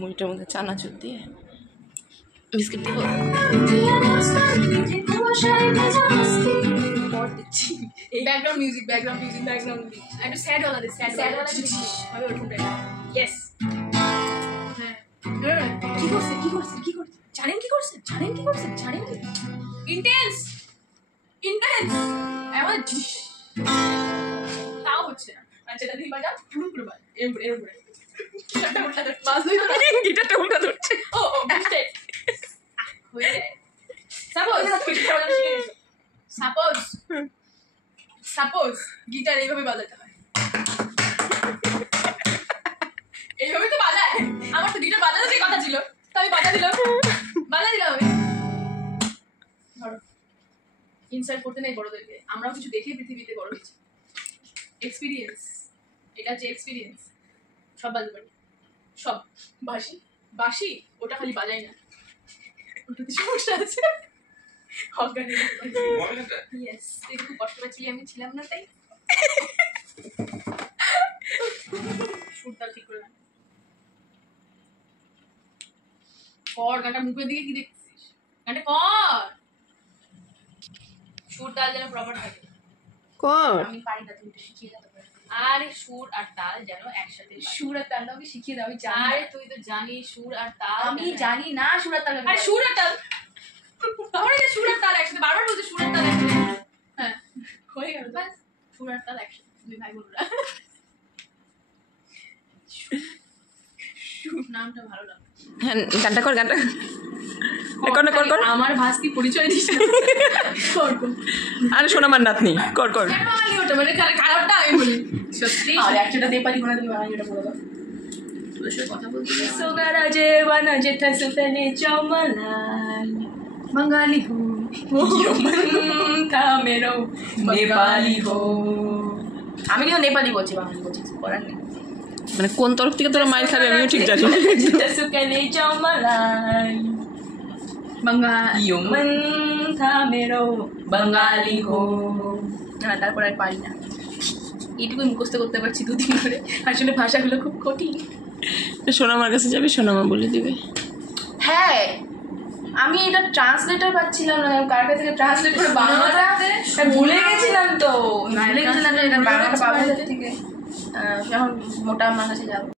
মুড়িটার মধ্যে চানাচুর দিয়ে বিস্কিট দিব। ব্যাকগ্রাউন্ড মিউজিক একটু স্যাড ওয়ালা দে, স্যাড ওয়ালা ভাবে ওরকম টাইপ। ইয়েস। হ্যাঁ কি করছে জানেন কি করছে ইন্টেন্স এমন তাও হচ্ছে না। আচ্ছা এটা দিয়ে বাজাও পুরো বাজ এরকম গিটারটা উল্টা ধরছে। ও মিস্টেক হয়ে যায়। সাপোজ গিটার এইভাবে বাজাতে হয়, এইভাবে তো বাজায়। আমার তো গিটার বাজানোরই কথা ছিল, তো আমি বাজা দিলাম আমি। ধরো ইনসার্ট করতে নেই বড়দেরকে, আমরাও কিছু দেখে পৃথিবীতে বড় হয়েছি। এক্সপিরিয়েন্স, এটা হচ্ছে এক্সপিরিয়েন্স। সব বাজতে পারি, সব। বাঁশি ওটা খালি বাজাই না, ওটাতে সমস্যা আছে। ইয়েস, তুই খুব কষ্ট পাচ্ছিলি, আমি ছিলাম না তাই। সুরটা ঠিক করে কর, গানটা মুখের দিকে কি দেখছিস? গানটা কর, সুর তাল যেন প্রপার থাকে। কর, আমি পারি না, তুমি শিখিয়ে দাও। আরে সুর আর তাল যেন একসাথে, সুর আর তাল আমাকে শিখিয়ে দাও। আরে তুই তো জানিস সুর আর তাল। আমি জানি না সুর আর তাল। আরে সুর আর তাল, তাহলে সুর আর তাল একসাথে, বারবার বলতে সুর আর তাল একসাথে। হ্যাঁ হয়ে গেল, বাস সুর আর তাল একসাথে। তুমি ভাই বোনরা, সুর নামটা ভালো লাগে। হ্যাঁ গানটা কর, আমার ভাস্তি পরিচয় দিস না। আরে শোনা মান নাতনি, কর ওটা মানে খারাপটা আমি বলি সত্যি। আর একটা নেপালি গোনা দিয়ে বানাই, এটা বলে দাও। তোদের সাথে কথা বলতে সোগারা যে বানা যেটা সুফেনে চমলাই বাঙালি হো তা মেরো নেপালি হো। আমি কিন্তু নেপালি বলছি, বাঙালি বলছি, করার নেই। মানে কোন তরফ থেকে তোরা মাইর খাবে আমিও ঠিক জানি না। যেটা সুফেনে চমলাই বাঙালি হো। না তারপর আর পারি না, এইটুকু মুখস্থ করতে পারছি 2 দিন ধরে। আসলে ভাষাগুলো খুব কঠিন। সোনামার কাছে যাবি, সোনামা বলে দিবে। হ্যাঁ আমি এটা ট্রান্সলেটার পাচ্ছিলাম না, কার কাছ থেকে ট্রান্সলেট করে বাংলাটা ভুলে গেছিলাম। তো এটা বাংলাটা পাবো থেকে, এখন মোটা আমার কাছে যাবো।